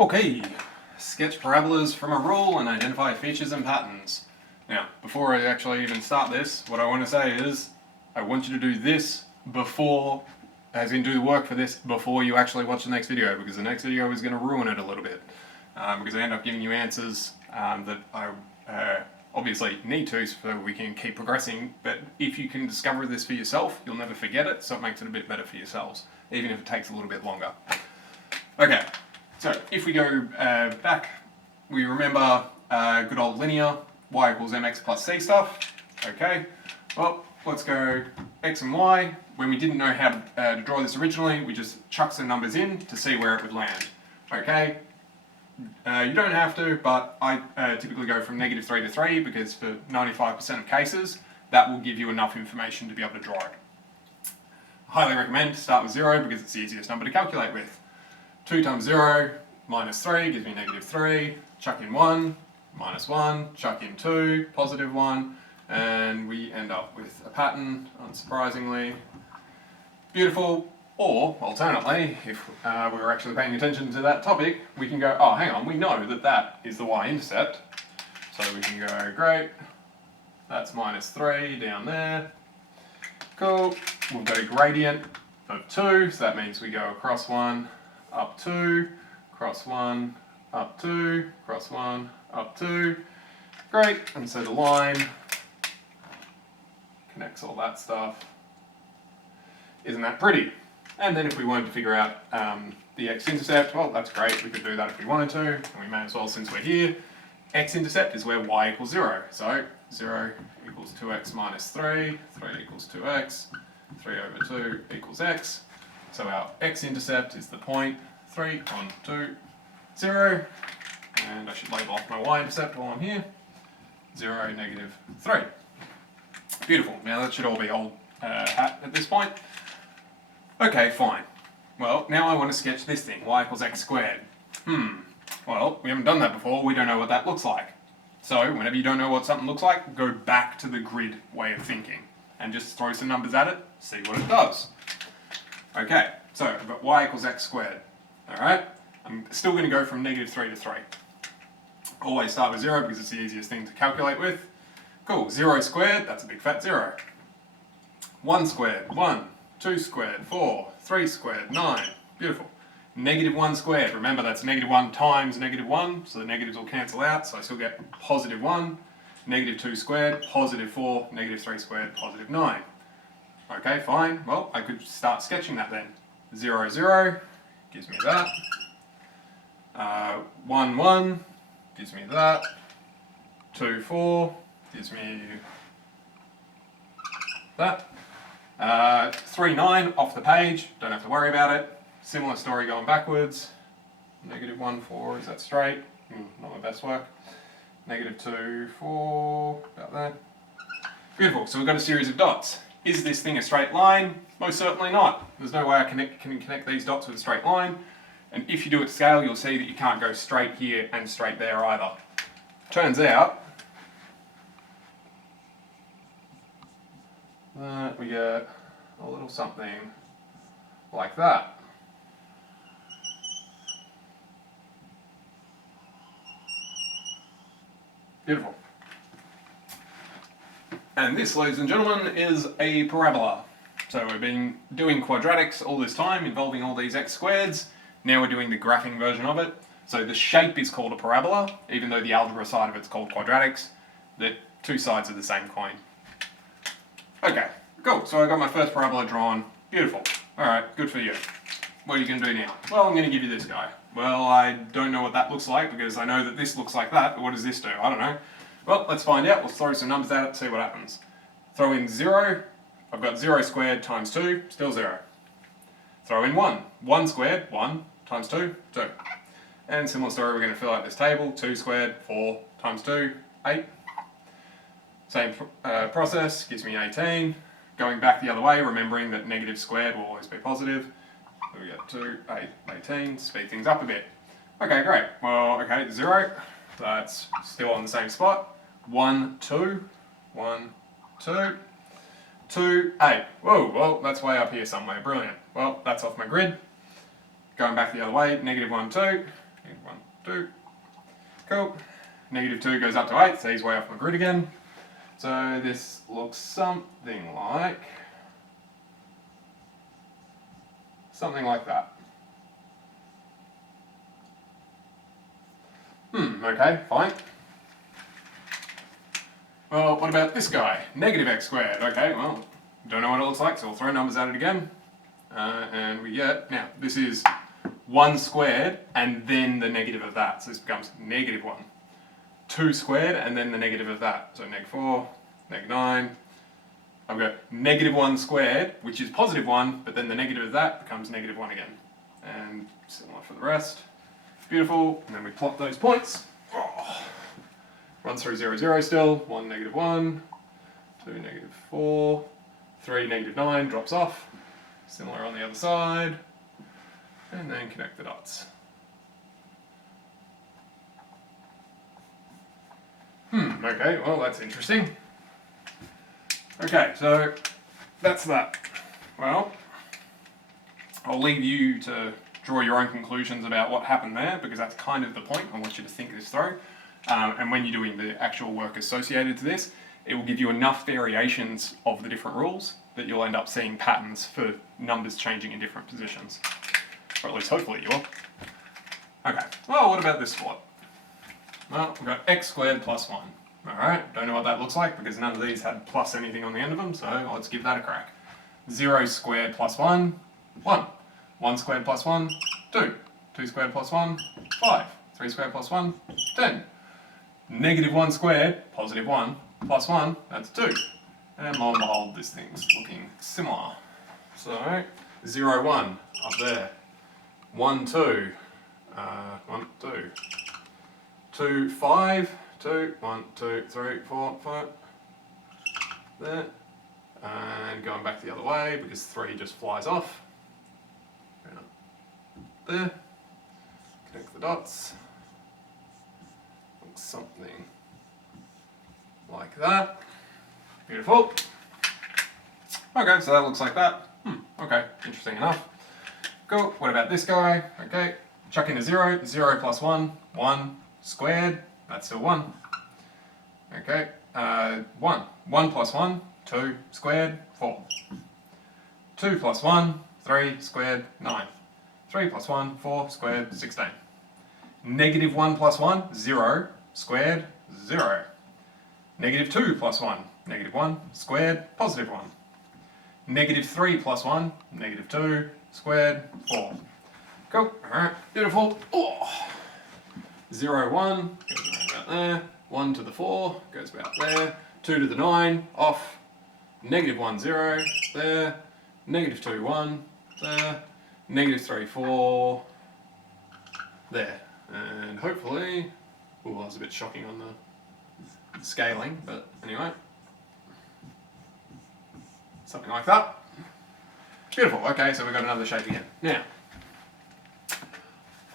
Okay, sketch parabolas from a rule and identify features and patterns. Now, before I actually even start this, what I want to say is, I want you to do this before, as in do the work for this before you actually watch the next video, because the next video is going to ruin it a little bit. Because I end up giving you answers that I obviously need to so we can keep progressing, but if you can discover this for yourself, you'll never forget it, so it makes it a bit better for yourselves, even if it takes a little bit longer. Okay. So if we go back, we remember good old linear, y equals mx plus c stuff. Okay, well, let's go x and y. When we didn't know how to draw this originally, we just chucked some numbers in to see where it would land. Okay, you don't have to, but I typically go from -3 to 3 because for 95% of cases, that will give you enough information to be able to draw it. Highly recommend to start with 0 because it's the easiest number to calculate with. 2 times 0 minus 3 gives me -3, chuck in 1, minus 1, chuck in 2, positive 1, and we end up with a pattern, unsurprisingly. Beautiful. Or, alternately, if we were actually paying attention to that topic, we can go, oh, hang on, we know that that is the y-intercept. So we can go, great, that's -3 down there. Cool. We've got a gradient of 2, so that means we go across 1, up 2, cross 1, up 2, cross 1, up 2. Great, and so the line connects all that stuff. Isn't that pretty? And then if we wanted to figure out the x-intercept, well, that's great, we could do that if we wanted to, and we may as well since we're here. X-intercept is where y equals 0, so 0 equals 2x minus 3, 3 equals 2x, 3 over 2 equals x. So our x-intercept is the point 3, 1, 2, 0, and I should label off my y-intercept while I'm here, 0, -3. Beautiful, now that should all be old hat at this point. Okay, fine. Well, now I want to sketch this thing, y equals x squared. Well, we haven't done that before, we don't know what that looks like. So, whenever you don't know what something looks like, go back to the grid way of thinking, and just throw some numbers at it, see what it does. Okay, so I've got y equals x squared. Alright, I'm still going to go from -3 to 3. Always start with 0 because it's the easiest thing to calculate with. Cool, 0 squared, that's a big fat 0. 1 squared, 1. 2 squared, 4. 3 squared, 9. Beautiful. -1 squared, remember that's -1 times -1, so the negatives will cancel out, so I still get +1. -2 squared, +4, -3 squared, +9. Okay, fine. Well, I could start sketching that then. 0, 0 gives me that. 1, 1 gives me that. 2, 4 gives me that. 3, 9 off the page, don't have to worry about it. Similar story going backwards. -1, 4, is that straight? Not my best work. -2, 4, about there. Beautiful, so we've got a series of dots. Is this thing a straight line? Most certainly not. There's no way I can connect these dots with a straight line. And if you do it to scale, you'll see that you can't go straight here and straight there either. Turns out that we get a little something like that. Beautiful. And this, ladies and gentlemen, is a parabola. So we've been doing quadratics all this time, involving all these x squareds. Now we're doing the graphing version of it. So the shape is called a parabola, even though the algebra side of it's called quadratics. The two sides of the same coin. Okay, cool. So I got my first parabola drawn. Beautiful. Alright, good for you. What are you going to do now? Well, I'm going to give you this guy. Well, I don't know what that looks like because I know that this looks like that, but what does this do? I don't know. Well, let's find out. We'll throw some numbers at it, see what happens. Throw in 0. I've got 0 squared times 2, still 0. Throw in 1. 1 squared, 1 times 2, 2. And similar story, we're going to fill out this table. 2 squared, 4 times 2, 8. Same process, gives me 18. Going back the other way, remembering that negative squared will always be positive. So we get 2, 8, 18, speed things up a bit. Okay, great. Well, okay, 0, that's still on the same spot. 1, 2, 1, 2, 2, 8. Whoa, well, that's way up here somewhere. Brilliant. Well, that's off my grid. Going back the other way, -1, 2, -1, 2. Cool. Negative 2 goes up to 8, so he's way off my grid again. So this looks something like that. Okay, fine. Well, what about this guy? Negative x squared. Okay, well, don't know what it looks like, so we'll throw numbers at it again. And we get, now, this is 1 squared, and then the negative of that, so this becomes negative 1. 2 squared, and then the negative of that, so negative 4, negative 9. I've got negative 1 squared, which is positive 1, but then the negative of that becomes negative 1 again. And similar for the rest. Beautiful, and then we plot those points. Oh. Runs through 0, 0 still. 1, negative 1. 2, negative 4. 3, negative 9, drops off. Similar on the other side. And then connect the dots. Okay, well that's interesting. Okay, so that's that. Well, I'll leave you to draw your own conclusions about what happened there, because that's kind of the point. I want you to think this through. And when you're doing the actual work associated to this, it will give you enough variations of the different rules that you'll end up seeing patterns for numbers changing in different positions. Or at least hopefully you will. Okay, well what about this spot? Well, we've got x squared plus 1. Alright, don't know what that looks like because none of these had plus anything on the end of them, so let's give that a crack. 0 squared plus 1, 1. 1 squared plus 1, 2. 2 squared plus 1, 5. 3 squared plus 1, 10. Negative 1 squared, positive 1, plus 1, that's 2. And lo and behold, this thing's looking similar. So, 0, 1, up there. 1, 2. 1, 2. 2, 5. 2, 1, 2, 3, 4, 5. There. And going back the other way because 3 just flies off. There. Connect the dots. Looks something like that. Beautiful. Okay, so that looks like that. Okay, interesting enough. Cool. What about this guy? Okay, chuck in a 0. 0 plus 1, 1 squared. That's still 1. Okay, 1. 1 plus 1, 2 squared, 4. 2 plus 1, 3 squared, 9. 3 plus 1, 4 squared, 16. Negative 1 plus 1, 0 squared, 0. Negative 2 plus 1, negative 1 squared, positive 1. Negative 3 plus 1, negative 2 squared, 4. Cool, alright, beautiful. Oh. 0, 1, goes around about there. 1 to the 4, goes about there. 2 to the 9, off. Negative 1, 0, there. Negative 2, 1, there. Negative 3, 4, there. And hopefully, that was a bit shocking on the scaling, but anyway. Something like that. Beautiful, okay, so we've got another shape again. Now,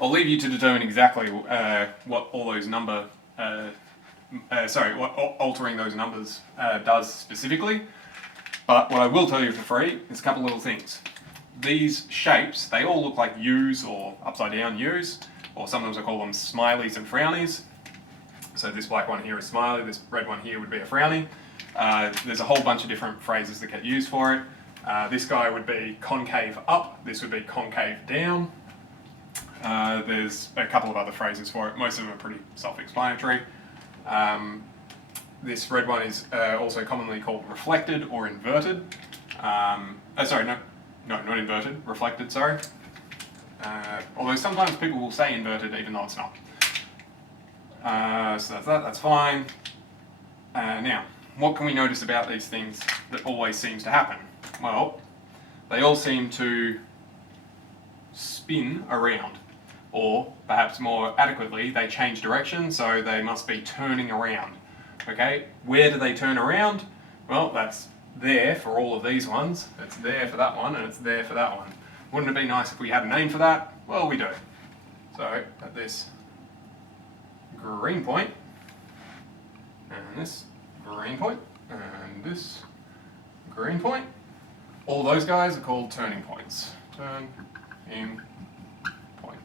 I'll leave you to determine exactly what all those what altering those numbers does specifically. But what I will tell you for free is a couple little things. These shapes, they all look like U's or upside down U's, or sometimes I call them smileys and frownies. So this black one here is smiley, this red one here would be a frowny. There's a whole bunch of different phrases that get used for it. This guy would be concave up, this would be concave down. There's a couple of other phrases for it, most of them are pretty self-explanatory. This red one is also commonly called reflected or inverted. Sorry, no, not inverted, reflected, sorry. Although sometimes people will say inverted even though it's not. So that's fine. Now, what can we notice about these things that always seems to happen? Well, they all seem to spin around. Or, perhaps more adequately, they change direction, so they must be turning around. Okay, where do they turn around? Well, that's there for all of these ones, it's there for that one, and it's there for that one. Wouldn't it be nice if we had a name for that? Well, we do. So, at this green point, and this green point, and this green point, all those guys are called turning points. Turn in point.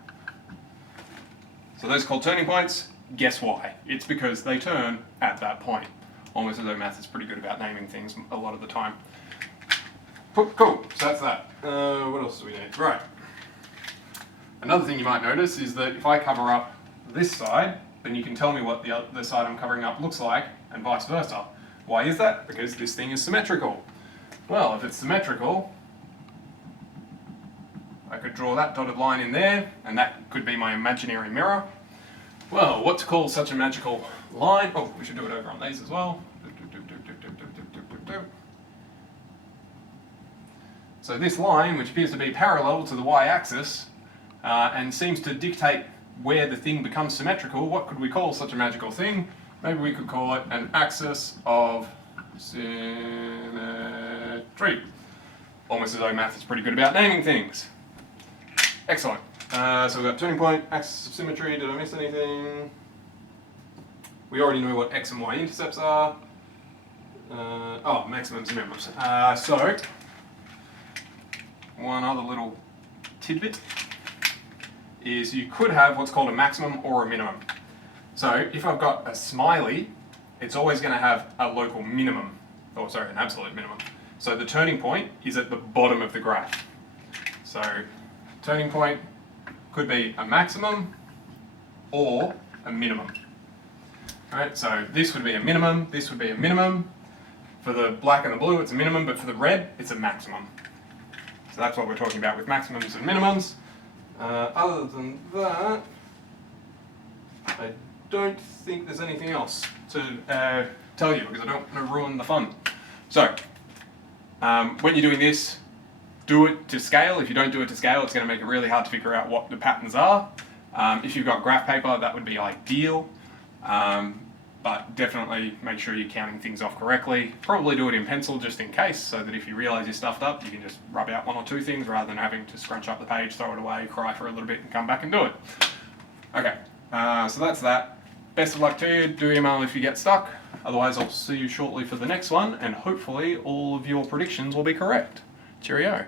So those are called turning points. Guess why? It's because they turn at that point. Almost as though math is pretty good about naming things a lot of the time. Cool, so that's that. What else do we need? Right. Another thing you might notice is that if I cover up this side, then you can tell me what the other side I'm covering up looks like, and vice versa. Why is that? Because this thing is symmetrical. Well, if it's symmetrical, I could draw that dotted line in there, and that could be my imaginary mirror. Well, what to call such a magical line? Oh, we should do it over on these as well. So this line, which appears to be parallel to the y-axis, and seems to dictate where the thing becomes symmetrical, what could we call such a magical thing? Maybe we could call it an axis of symmetry. Almost as though math is pretty good about naming things. Excellent. So we've got turning point, axis of symmetry. Did I miss anything? We already know what x and y intercepts are. Maximums and minimums. So, one other little tidbit is you could have what's called a maximum or a minimum. So if I've got a smiley, it's always going to have a local minimum, an absolute minimum. So the turning point is at the bottom of the graph. So turning point could be a maximum or a minimum. Right, so this would be a minimum, this would be a minimum. For the black and the blue, it's a minimum, but for the red, it's a maximum. So that's what we're talking about with maximums and minimums. Other than that, I don't think there's anything else to tell you because I don't want to ruin the fun. So, when you're doing this, do it to scale. If you don't do it to scale, it's going to make it really hard to figure out what the patterns are. If you've got graph paper, that would be ideal. But definitely make sure you're counting things off correctly. Probably do it in pencil just in case, so that if you realise you're stuffed up, you can just rub out one or two things rather than having to scrunch up the page, throw it away, cry for a little bit and come back and do it. Okay, so that's that. Best of luck to you. Do email if you get stuck. Otherwise, I'll see you shortly for the next one, and hopefully all of your predictions will be correct. Cheerio.